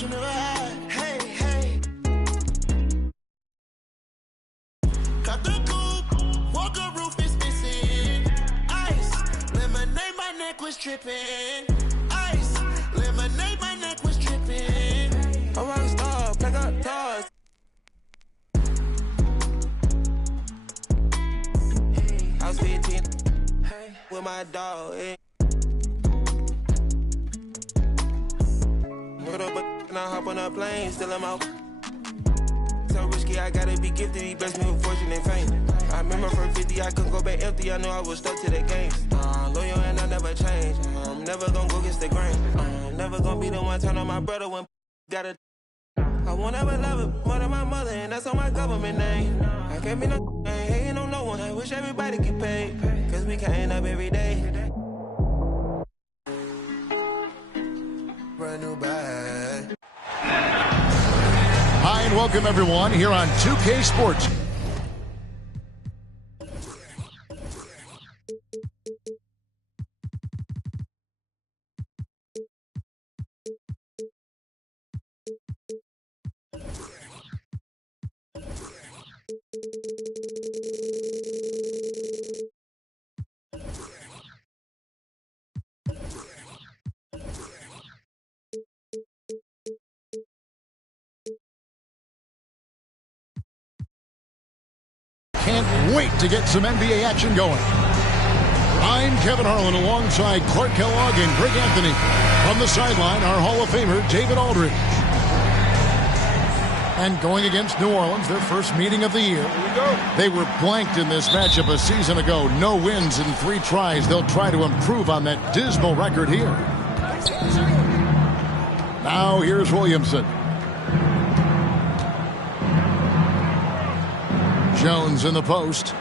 you never had. Hey, hey. Got the coupe, walker roof is missing. Ice, lemonade, my neck was tripping. Ice, lemonade, my neck was tripping. A rock star, pack up doors. I was 15, with my dog, hey. Put up and I hop on a plane, still I'm out. So risky, I gotta be gifted, he blessed me with fortune and fame. I remember from 50, I couldn't go back empty, I knew I was stuck to the game. Loyal and I never change, I'm never gonna go against the grain. I'm never gonna be the one turn on my brother when gotta. I won't ever love it more than my mother, and that's on my government name. I can't be no, I ain't hating on no one, I wish everybody get paid, cause we can't up every day. Brand new bag. Hi and welcome everyone here on 2K Sports. Can't wait to get some NBA action going. I'm Kevin Harlan alongside Clark Kellogg and Greg Anthony. From the sideline, our Hall of Famer, David Aldridge. And going against New Orleans, their first meeting of the year. Here we go. They were blanked in this matchup a season ago. No wins in 3 tries. They'll try to improve on that dismal record here. Now here's Williamson. Jones in the post.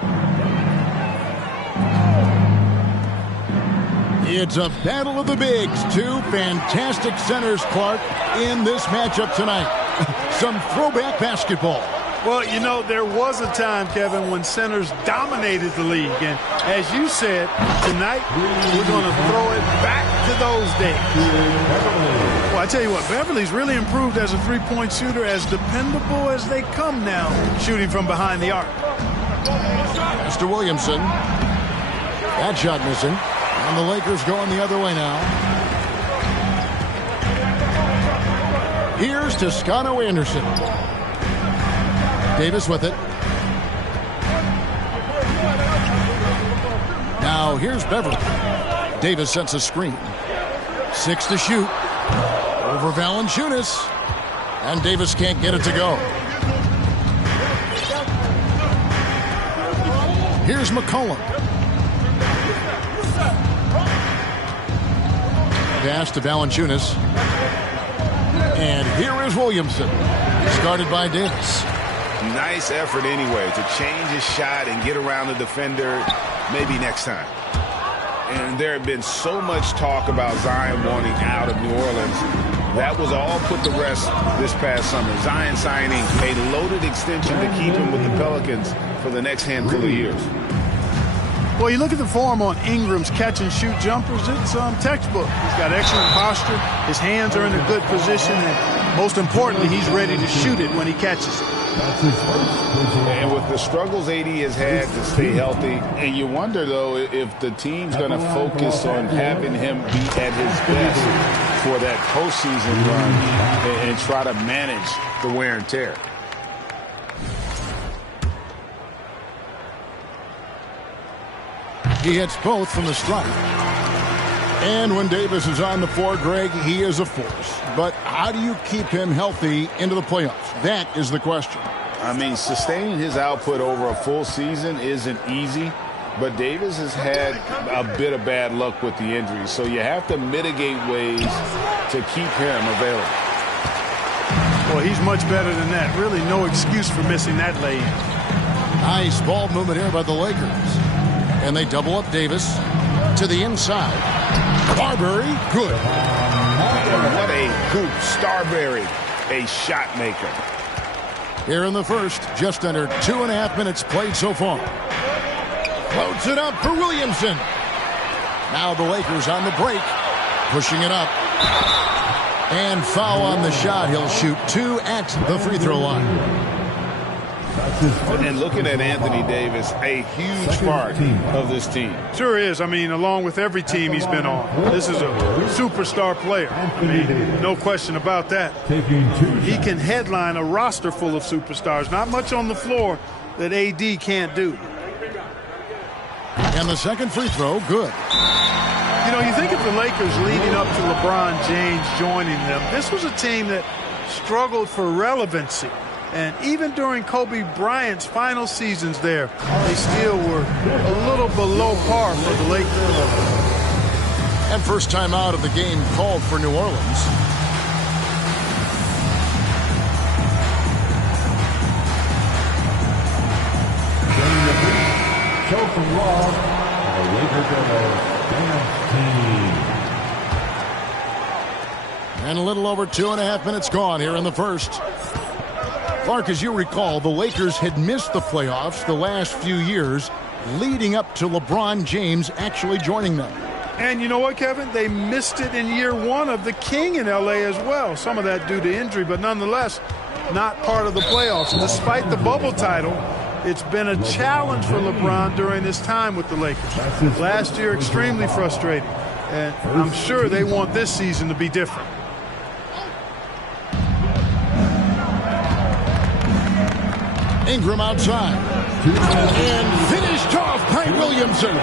It's a battle of the bigs. 2 fantastic centers, Clark, in this matchup tonight. Some throwback basketball. Well, you know, there was a time, Kevin, when centers dominated the league. And as you said, tonight we're going to throw it back to those days. Well, I tell you what, Beverly's really improved as a three-point shooter, as dependable as they come now, shooting from behind the arc. Mr. Williamson. That shot missing. And the Lakers going the other way now. Here's Toscano Anderson. Davis with it. Now here's Beverly. Davis sets a screen. 6 to shoot. Over Valanciunas. And Davis can't get it to go. Here's McCollum. Pass to Valanciunas. And here is Williamson. Started by Davis. Nice effort anyway to change his shot and get around the defender maybe next time. And there had been so much talk about Zion wanting out of New Orleans. That was all put to rest this past summer. Zion signing a loaded extension to keep him with the Pelicans for the next handful of years. Well, you look at the form on Ingram's catch-and-shoot jumpers, it's textbook. He's got excellent posture. His hands are in a good position. And most importantly, he's ready to shoot it when he catches it. And with the struggles AD has had to stay healthy, and you wonder, though, if the team's going to focus on having him be at his best for that postseason run and try to manage the wear and tear. He hits both from the stripe. And when Davis is on the floor, Greg, he is a force. But how do you keep him healthy into the playoffs? That is the question. I mean, sustaining his output over a full season isn't easy, but Davis has had a bit of bad luck with the injuries, so you have to mitigate ways to keep him available. Well, he's much better than that. Really no excuse for missing that lane. Nice ball movement here by the Lakers. And they double up Davis to the inside. Starbury, good. What a hoop. Starbury, a shot maker. Here in the first, just under 2.5 minutes played so far. Floats it up for Williamson. Now the Lakers on the break, pushing it up. And foul on the shot. He'll shoot 2 at the free throw line. And looking at Anthony Davis, a huge part of this team. Sure is. I mean, along with every team he's been on. This is a superstar player. I mean, no question about that. He can headline a roster full of superstars. Not much on the floor that AD can't do. And the second free throw, good. You know, you think of the Lakers leading up to LeBron James joining them. This was a team that struggled for relevancy. And even during Kobe Bryant's final seasons there, they still were a little below par for the Lakers. And first time out of the game called for New Orleans. Chosen Law, the Lakers are the dance team. And a little over 2.5 minutes gone here in the first. Clark, as you recall, the Lakers had missed the playoffs the last few years leading up to LeBron James actually joining them. And you know what, Kevin? They missed it in year one of the King in L.A. as well. Some of that due to injury, but nonetheless, not part of the playoffs. Despite the bubble title, it's been a challenge for LeBron during his time with the Lakers. Last year, extremely frustrating. And I'm sure they want this season to be different. Ingram outside. And finished off by Williamson.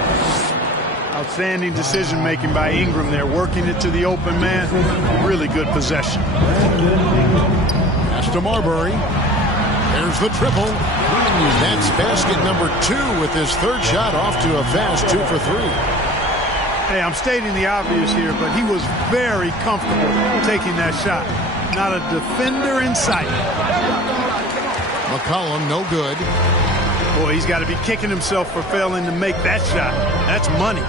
Outstanding decision-making by Ingram there, working it to the open man. Really good possession. Pass to Marbury. There's the triple. That's basket number 2 with his third shot off to a fast 2 for 3. Hey, I'm stating the obvious here, but he was very comfortable taking that shot. Not a defender in sight. McCollum, no good. Boy, he's got to be kicking himself for failing to make that shot. That's money.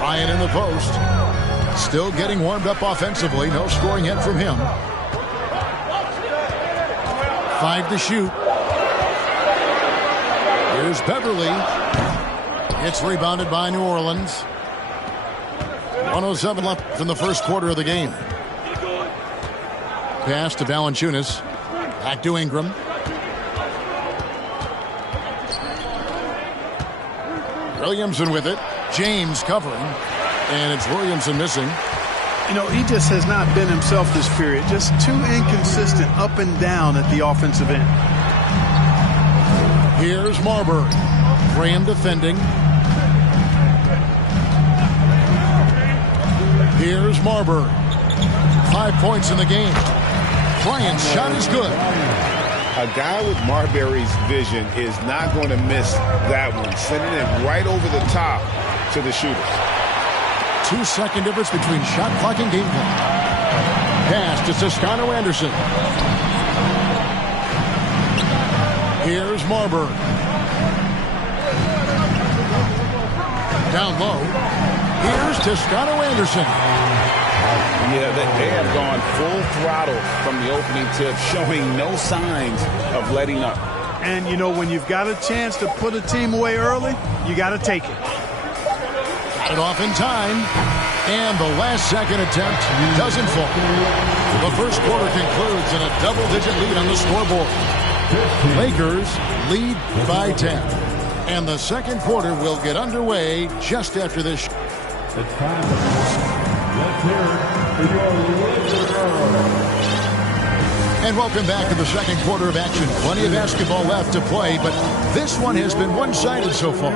Ryan in the post. Still getting warmed up offensively. No scoring yet from him. 5 to shoot. Here's Beverly. It's rebounded by New Orleans. 1:07 left in the first quarter of the game. Pass to Valanciunas. Back to Ingram. Williamson with it. James covering. And it's Williamson missing. You know, he just has not been himself this period. Just too inconsistent up and down at the offensive end. Here's Marbury. Graham defending. Here's Marbury. 5 points in the game. Bryant's shot is good. A guy with Marbury's vision is not going to miss that one. Sending it right over the top to the shooter. 2-second difference between shot clock and game clock. Pass to Toscano Anderson. Here's Marbury. Down low. Here's Toscano Anderson. Yeah, they have gone full throttle from the opening tip, showing no signs of letting up. And, you know, when you've got a chance to put a team away early, you got to take it. Got it off in time. And the last second attempt doesn't fall. The first quarter concludes in a double-digit lead on the scoreboard. Lakers lead by 10. And the second quarter will get underway just after this. It's time. Let's hear it for your Lakers. And welcome back to the second quarter of action. Plenty of basketball left to play, but this one has been one-sided so far.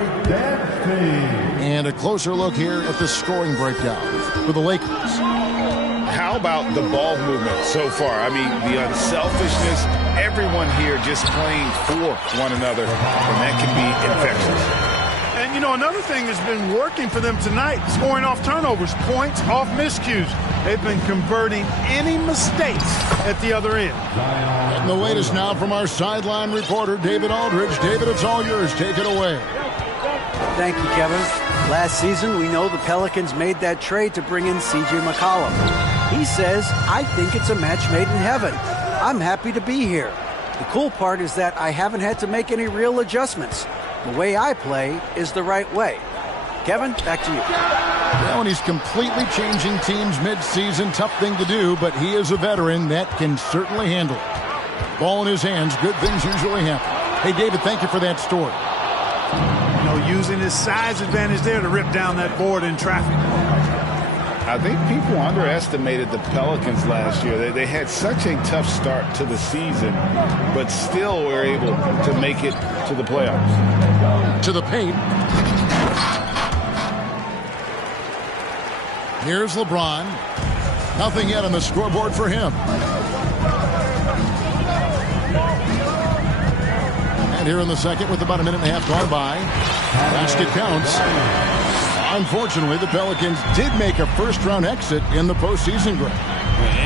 And a closer look here at the scoring breakdown for the Lakers. How about the ball movement so far? I mean, the unselfishness, everyone here just playing for one another, and that can be infectious. And, you know, another thing that's been working for them tonight, scoring off turnovers, points off miscues. They've been converting any mistakes at the other end. And the latest now from our sideline reporter, David Aldridge. David, it's all yours. Take it away. Thank you, Kevin. Last season, we know the Pelicans made that trade to bring in C.J. McCollum. He says, I think it's a match made in heaven. I'm happy to be here. The cool part is that I haven't had to make any real adjustments. The way I play is the right way. Kevin, back to you. Well, and he's completely changing teams mid-season. Tough thing to do, but he is a veteran that can certainly handle it. Ball in his hands, good things usually happen. Hey, David, thank you for that story. You know, using his size advantage there to rip down that board in traffic. I think people underestimated the Pelicans last year. They had such a tough start to the season, but still were able to make it to the playoffs. To the paint. Here's LeBron. Nothing yet on the scoreboard for him. And here in the second with about a minute and a half gone by. Basket counts. Unfortunately, the Pelicans did make a first-round exit in the postseason, Greg.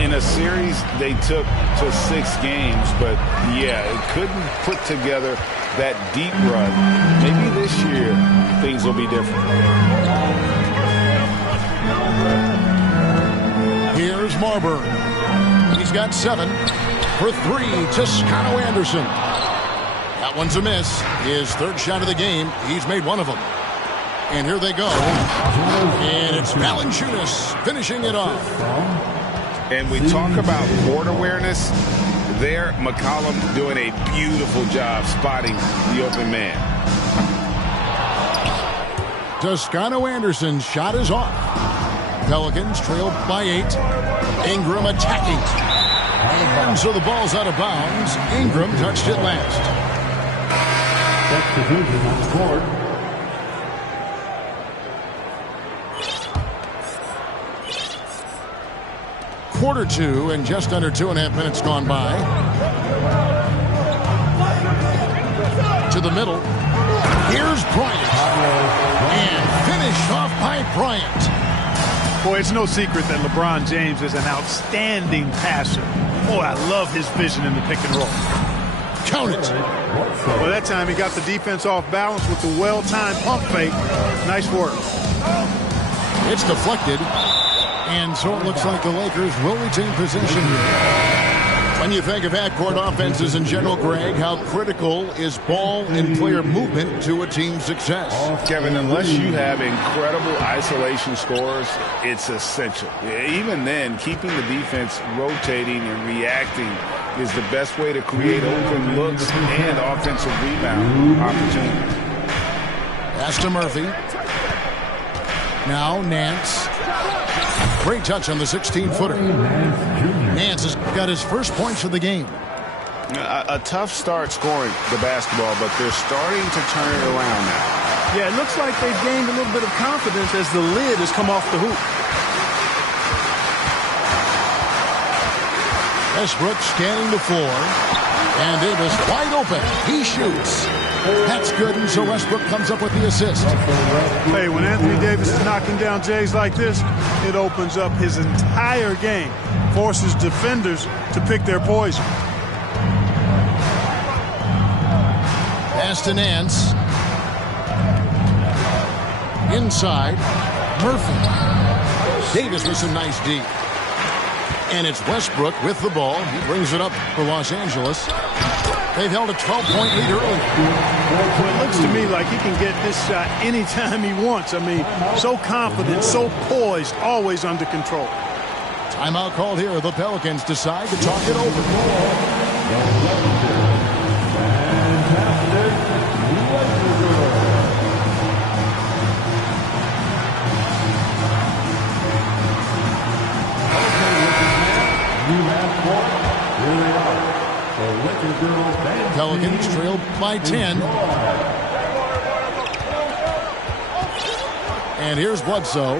In a series they took to 6 games, but yeah, it couldn't put together that deep run. Maybe this year things will be different. Here's Marbury. He's got 7 for 3. Toscano Anderson. That one's a miss. His third shot of the game. He's made one of them. And here they go. And it's Valanciunas finishing it off. And we talk about board awareness. There, McCollum doing a beautiful job spotting the open man. Toscano Anderson's shot is off. Pelicans trailed by 8. Ingram attacking. And so the ball's out of bounds. Ingram touched it last. Substitution on the board. Quarter 2 and just under 2.5 minutes gone by. To the middle. Here's Bryant. And finished off by Bryant. Boy, it's no secret that LeBron James is an outstanding passer. Boy, I love his vision in the pick and roll. Count it. Well, that time he got the defense off balance with the well-timed pump fake. Nice work. It's deflected. And so it looks like the Lakers will retain possession here. When you think of half-court offenses in general, Greg, how critical is ball and player movement to a team's success? Kevin, unless you have incredible isolation scores, it's essential. Even then, keeping the defense rotating and reacting is the best way to create open looks and offensive rebound opportunities. Pass to Murphy. Now Nance. Great touch on the 16-footer. Nance has got his first points of the game. A tough start scoring the basketball, but they're starting to turn it around now. Yeah, it looks like they've gained a little bit of confidence as the lid has come off the hoop. Westbrook scanning the floor. And Davis wide open. He shoots. That's good, and so Westbrook comes up with the assist. Hey, when Anthony Davis is knocking down Jays like this, it opens up his entire game. Forces defenders to pick their poison. Pass to Nance. Inside. Murphy. Davis with some nice D. And it's Westbrook with the ball. He brings it up for Los Angeles. They've held a 12-point lead early. Well, it looks to me like he can get this shot anytime he wants. I mean, so confident, so poised, always under control. Timeout called here. The Pelicans decide to talk it over. Pelicans trailed by 10. And here's Bledsoe.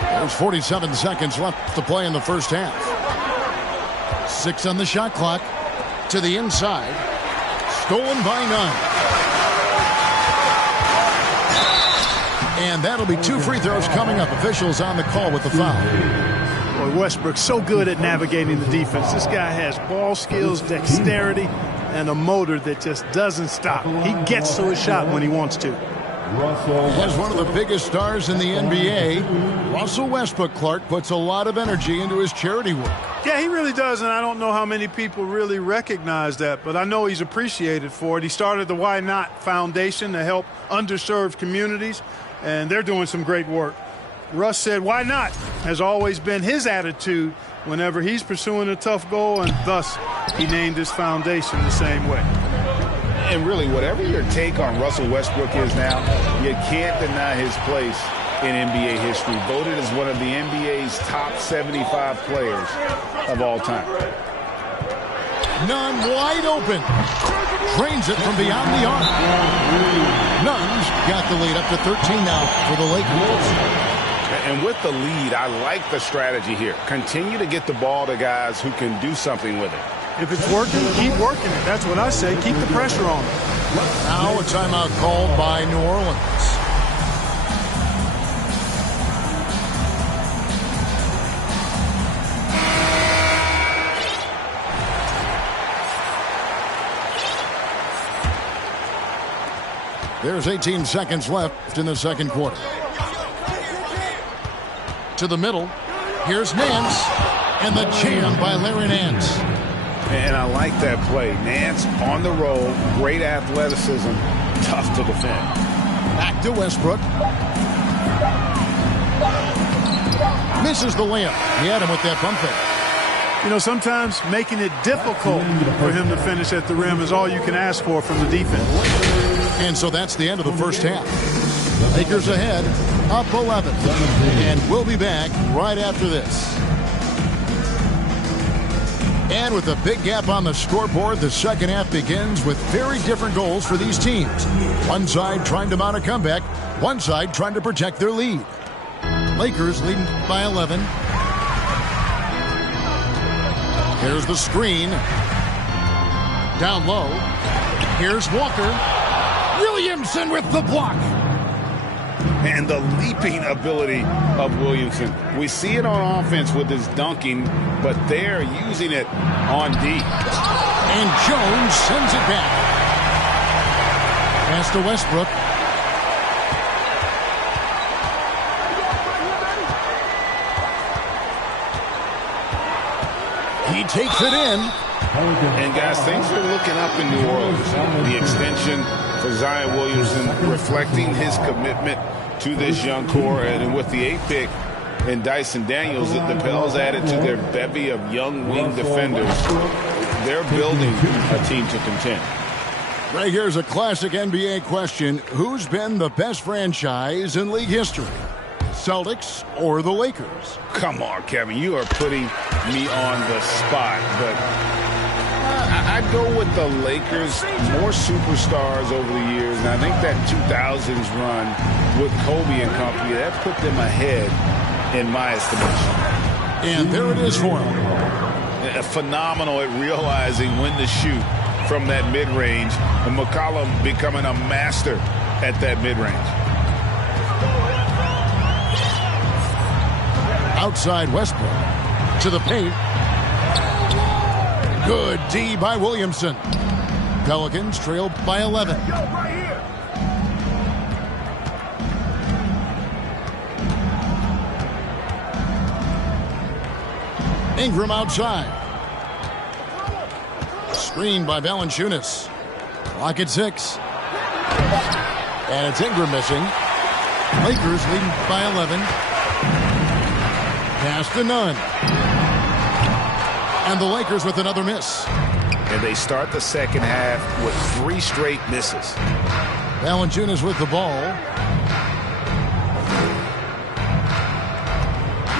There's 47 seconds left to play in the first half. 6 on the shot clock. To the inside. Stolen by 9. And that'll be 2 free throws coming up. Officials on the call with the foul. Boy, Westbrook's so good at navigating the defense. This guy has ball skills, dexterity, and a motor that just doesn't stop. He gets to his shot when he wants to. As one of the biggest stars in the NBA, Russell Westbrook, Clark, puts a lot of energy into his charity work. Yeah, he really does, and I don't know how many people really recognize that, but I know he's appreciated for it. He started the Why Not Foundation to help underserved communities, and they're doing some great work. Russ said, why not, has always been his attitude whenever he's pursuing a tough goal, and thus he named his foundation the same way. And really, whatever your take on Russell Westbrook is now, you can't deny his place in NBA history. Voted as one of the NBA's top 75 players of all time. Nunn wide open. Drains it from beyond the arc. Nunn's got the lead up to 13 now for the Lakers. And with the lead, I like the strategy here. Continue to get the ball to guys who can do something with it. If it's working, keep working it. That's what I say. Keep the pressure on it. Now a timeout called by New Orleans. There's 18 seconds left in the second quarter. To the middle. Here's Nance. And the jam by Larry Nance. And I like that play. Nance on the roll. Great athleticism. Tough to defend. Back to Westbrook. Misses the layup. He had him with that bump fake. You know, sometimes making it difficult for him to finish at the rim is all you can ask for from the defense. And so that's the end of the first half. Lakers ahead, up 11. And we'll be back right after this. And with a big gap on the scoreboard, the second half begins with very different goals for these teams. One side trying to mount a comeback, one side trying to protect their lead. Lakers leading by 11. Here's the screen. Down low. Here's Walker. Williamson with the block. And the leaping ability of Williamson. We see it on offense with his dunking, but they're using it on D. And Jones sends it back. Pass to Westbrook. He takes it in. And guys, things are looking up in New Orleans. The extension for Zion Williamson reflecting his commitment to this young core. And with the 8th pick and Dyson Daniels, the Pels added to their bevy of young wing defenders. They're building a team to contend. Right here's a classic NBA question. Who's been the best franchise in league history? Celtics or the Lakers? Come on, Kevin. You are putting me on the spot. But I'd go with the Lakers. More superstars over the years. And I think that 2000s run with Kobe and company, that put them ahead in my estimation. And there it is for him. Phenomenal at realizing when to shoot from that mid-range. And McCollum becoming a master at that mid-range. Outside Westbrook to the paint. Good D by Williamson. Pelicans trail by 11. Ingram outside. Screen by Valanciunas. Clock at 6. And it's Ingram missing. Lakers leading by 11. Pass to Nunn. And the Lakers with another miss. And they start the second half with 3 straight misses. Valanciunas with the ball.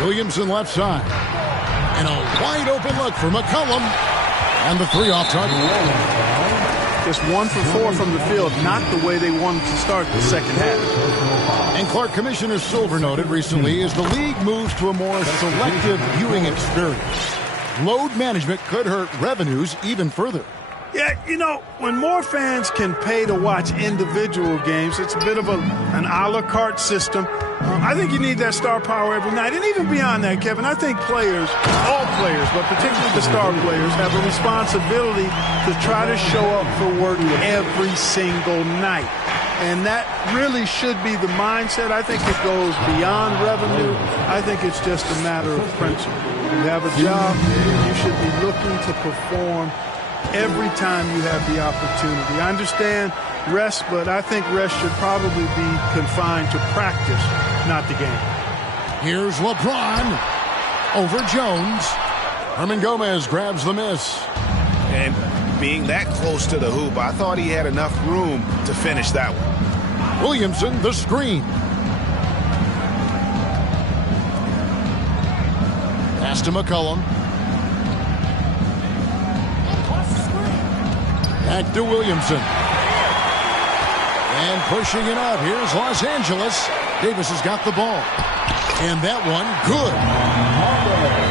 Williamson left side. And a wide open look for McCollum. And the 3 off target. Just 1 for 4 from the field, not the way they wanted to start the second half. And Clark, Commissioner Silver noted recently as the league moves to a more selective viewing experience, load management could hurt revenues even further. Yeah, you know, when more fans can pay to watch individual games, it's a bit of an a la carte system. I think you need that star power every night. And even beyond that, Kevin, I think players, all players, but particularly the star players, have a responsibility to try to show up for work every single night. And that really should be the mindset. I think it goes beyond revenue. I think it's just a matter of principle. You have a job, you should be looking to perform every time you have the opportunity. I understand rest, but I think rest should probably be confined to practice, not the game. Here's LeBron over Jones. Herman Gomez grabs the miss. And being that close to the hoop, I thought he had enough room to finish that one. Williamson, the screen. Pass to McCollum. Back to Williamson. And pushing it up. Here's Los Angeles. Davis has got the ball. And that one, good.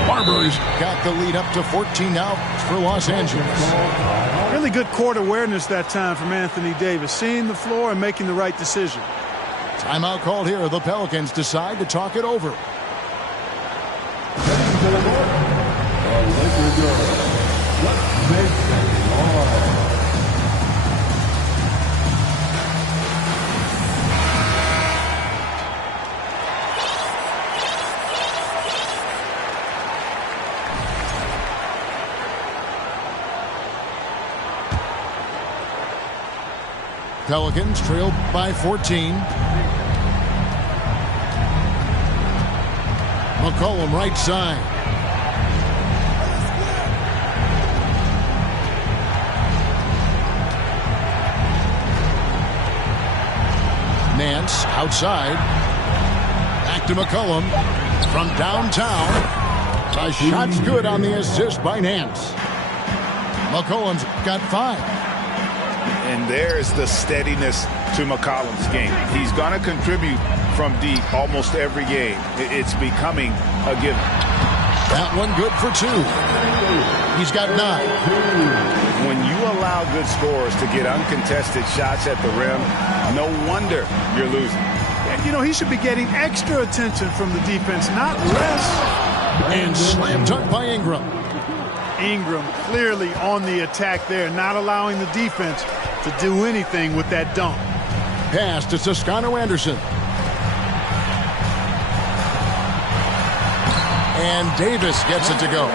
Barber's got the lead up to 14 now for Los Angeles. Really good court awareness that time from Anthony Davis. Seeing the floor and making the right decision. Timeout called here. The Pelicans decide to talk it over. Pelicans trail by 14. McCollum right side. Nance outside. Back to McCollum from downtown. The shot's good on the assist by Nance. McCollum's got 5. And there's the steadiness to McCollum's game. He's going to contribute from deep almost every game. It's becoming a given. That one good for 2. He's got 9. When you allow good scorers to get uncontested shots at the rim, no wonder you're losing. And, you know, he should be getting extra attention from the defense, not less. And slam dunk by Ingram. Ingram clearly on the attack there, not allowing the defense to do anything with that dunk. Pass to Toscano Anderson. And Davis gets it to go.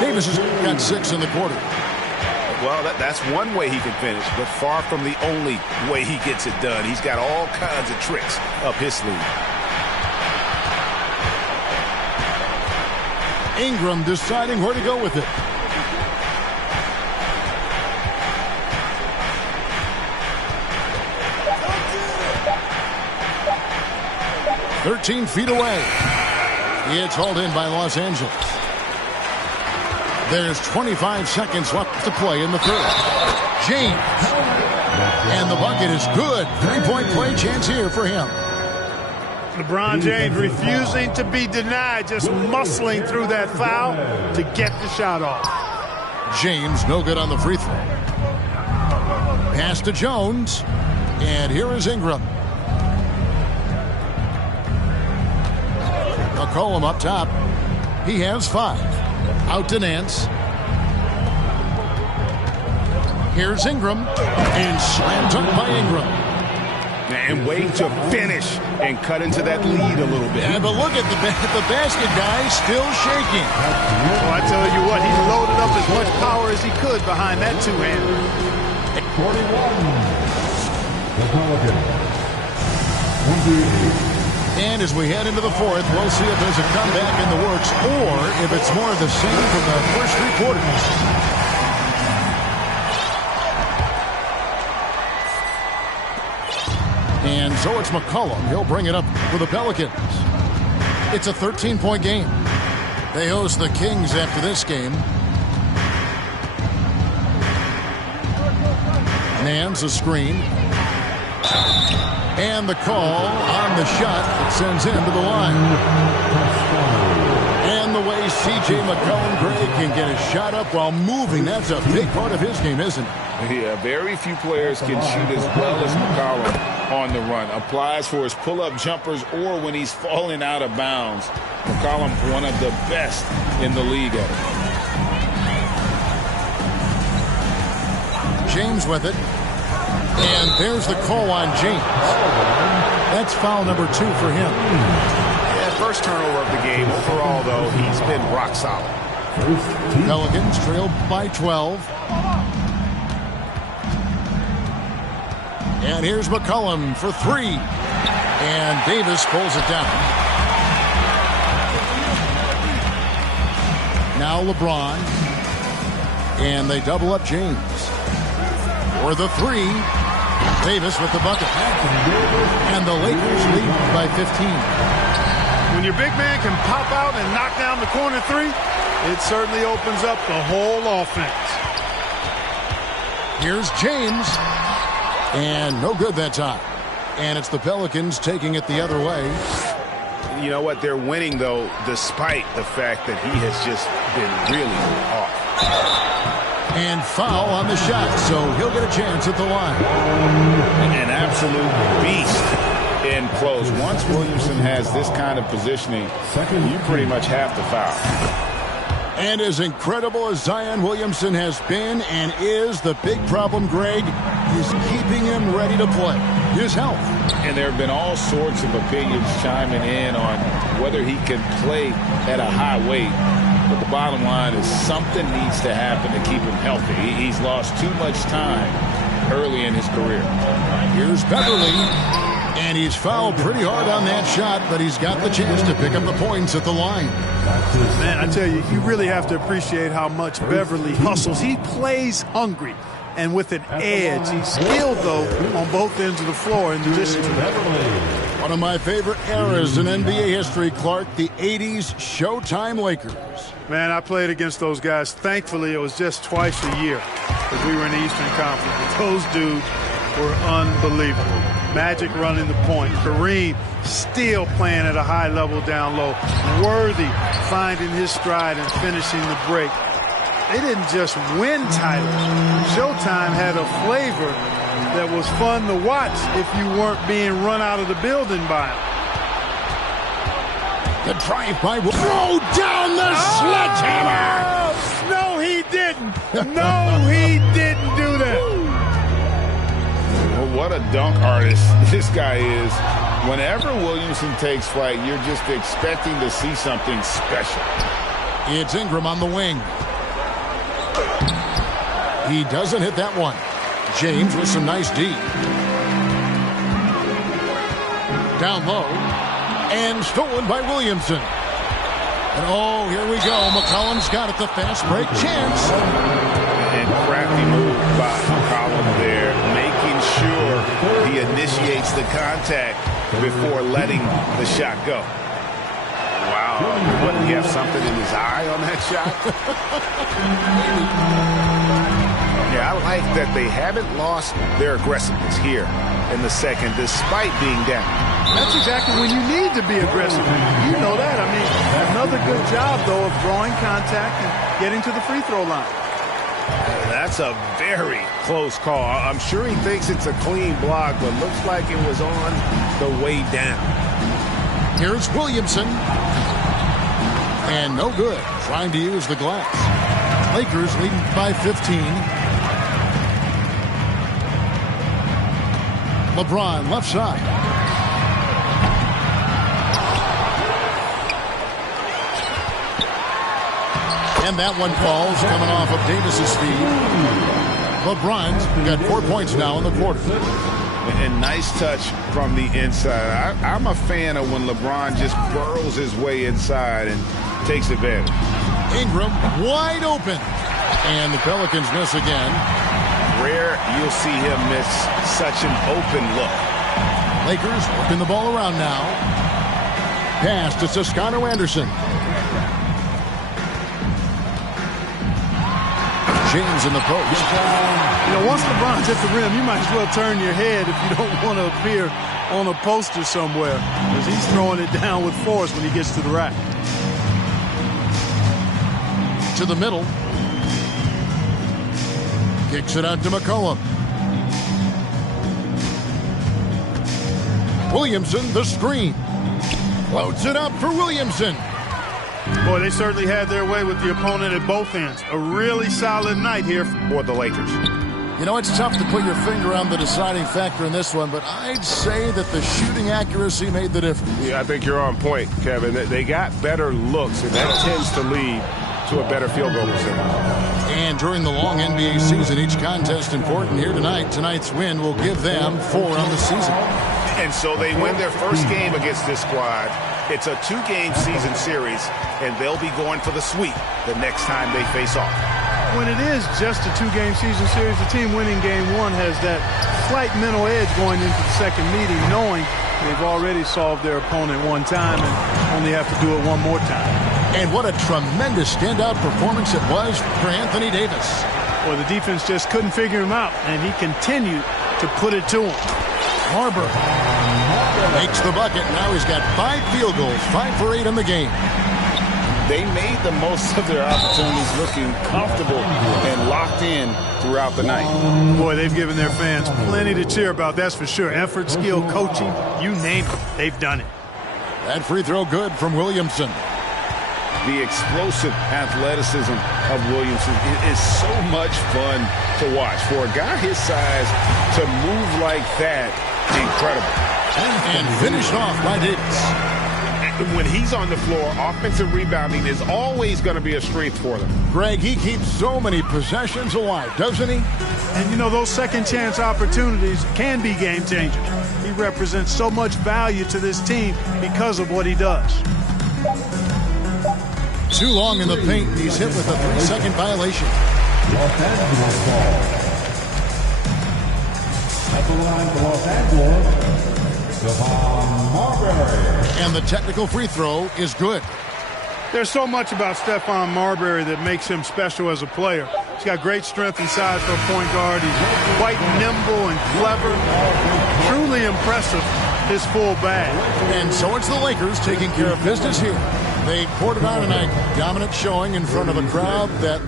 Davis has got 6 in the quarter. Well, that's one way he can finish, but far from the only way he gets it done. He's got all kinds of tricks up his sleeve. Ingram deciding where to go with it. "13 feet away." It's hauled in by Los Angeles. There's 25 seconds left to play in the third. James. And the bucket is good. 3-point play chance here for him. LeBron James refusing to be denied, just muscling through that foul to get the shot off. James no good on the free throw. Pass to Jones. And here is Ingram. McCollum up top. He has 5. Out to Nance. Here's Ingram. And slam dunk by Ingram. And wait to finish and cut into that lead a little bit. Yeah, but look at the basket guy still shaking. Well, I tell you what, he loaded up as much power as he could behind that two-hander. 41. The Pelicans. And as we head into the fourth, we'll see if there's a comeback in the works or if it's more of the same from the first 3 quarters. And so it's McCollum. He'll bring it up for the Pelicans. It's a 13-point game. They host the Kings after this game. Nance a screen. And the call on the shot that sends him to the line. And the way C.J. McCollum, Greg, can get a shot up while moving, that's a big part of his game, isn't it? Yeah, very few players can shoot as well as McCollum on the run. Applies for his pull-up jumpers or when he's falling out of bounds. McCollum, one of the best in the league at it. James with it. And there's the call on James. That's foul number 2 for him. Yeah, first turnover of the game. Overall, though, he's been rock solid. Pelicans trail by 12. And here's McCollum for three. And Davis pulls it down. Now LeBron. And they double up James. For the three. Davis with the bucket. And the Lakers lead by 15. When your big man can pop out and knock down the corner three, it certainly opens up the whole offense. Here's James. And no good that time. And it's the Pelicans taking it the other way. You know what? They're winning, though, despite the fact that he has just been really off. And foul on the shot, so he'll get a chance at the line. An absolute beast in close. Once Williamson has this kind of positioning, you pretty much have to foul. And as incredible as Zion Williamson has been and is, the big problem, Greg, is keeping him ready to play. His health. And there have been all sorts of opinions chiming in on whether he can play at a high weight. But the bottom line is something needs to happen to keep him healthy. He's lost too much time early in his career. Here's Beverly. And he's fouled pretty hard on that shot, but he's got the chance to pick up the points at the line. Man, I tell you, you really have to appreciate how much Beverly hustles. He plays hungry and with an edge. He's skilled, though, on both ends of the floor in addition to that. One of my favorite eras in NBA history, Clark, the 80s Showtime Lakers. Man, I played against those guys. Thankfully, it was just twice a year because we were in the Eastern Conference. But those dudes were unbelievable. Magic running the point. Kareem still playing at a high level down low. Worthy finding his stride and finishing the break. They didn't just win titles. Showtime had a flavor that was fun to watch if you weren't being run out of the building by him. The drive-by will throw down the sledgehammer! No, he didn't. No, he didn't do that. Well, what a dunk artist this guy is. Whenever Williamson takes flight, you're just expecting to see something special. It's Ingram on the wing. He doesn't hit that one. James with some nice D. Down low. And stolen by Williamson. And oh, here we go. McCollum's got it. The fast break chance. And crafty move by McCollum there, making sure he initiates the contact before letting the shot go. Wow. Wouldn't he have something in his eye on that shot? Yeah, I like that they haven't lost their aggressiveness here in the second, despite being down. That's exactly when you need to be aggressive. You know that. I mean, another good job, though, of drawing contact and getting to the free throw line. That's a very close call. I'm sure he thinks it's a clean block, but looks like it was on the way down. Here's Williamson. And no good. Trying to use the glass. Lakers leading by 15. LeBron left side. And that one falls coming off of Davis's speed. LeBron's got 4 points now in the quarter. And nice touch from the inside. I'm a fan of when LeBron just burrows his way inside and takes advantage. Ingram wide open. And the Pelicans miss again. Rare you'll see him miss such an open look. Lakers working the ball around now. Pass to Toscano Anderson. James in the post. You know, once LeBron's at the rim, you might as well turn your head if you don't want to appear on a poster somewhere, because he's throwing it down with force when he gets to the rack. To the middle. Kicks it out to McCollum. Williamson, the screen. Floats it up for Williamson. Boy, they certainly had their way with the opponent at both ends. A really solid night here for the Lakers. You know, it's tough to put your finger on the deciding factor in this one, but I'd say that the shooting accuracy made the difference. Yeah, I think you're on point, Kevin. They got better looks, and that tends to lead to a better field goal percentage. And during the long NBA season, each contest important here tonight. Tonight's win will give them 4 on the season. And so they win their first game against this squad. It's a 2-game season series, and they'll be going for the sweep the next time they face off. When it is just a 2-game season series, the team winning game 1 has that slight mental edge going into the second meeting, knowing they've already solved their opponent one time and only have to do it one more time. And what a tremendous standout performance it was for Anthony Davis. Well, the defense just couldn't figure him out, and he continued to put it to him. Harbor makes the bucket. Now he's got 5 field goals, 5 for 8 in the game. They made the most of their opportunities, looking comfortable and locked in throughout the night. Boy, they've given their fans plenty to cheer about, that's for sure. Effort, skill, coaching, you name it, they've done it. That free throw good from Williamson. The explosive athleticism of Williamson is so much fun to watch. For a guy his size to move like that, incredible. And finished off by Davis. When he's on the floor, offensive rebounding is always going to be a strength for them. Greg, he keeps so many possessions alive, doesn't he? And, you know, those second chance opportunities can be game changers. He represents so much value to this team because of what he does. Too long in the paint. He's hit with a 3-second violation. Los Angeles ball. At the line for Los Angeles, Stephon Marbury. And the technical free throw is good. There's so much about Stephon Marbury that makes him special as a player. He's got great strength and size for a point guard. He's quite nimble and clever. Truly impressive, his full bag. And so it's the Lakers taking care of business here. They poured it on tonight. Dominant showing in front of a crowd that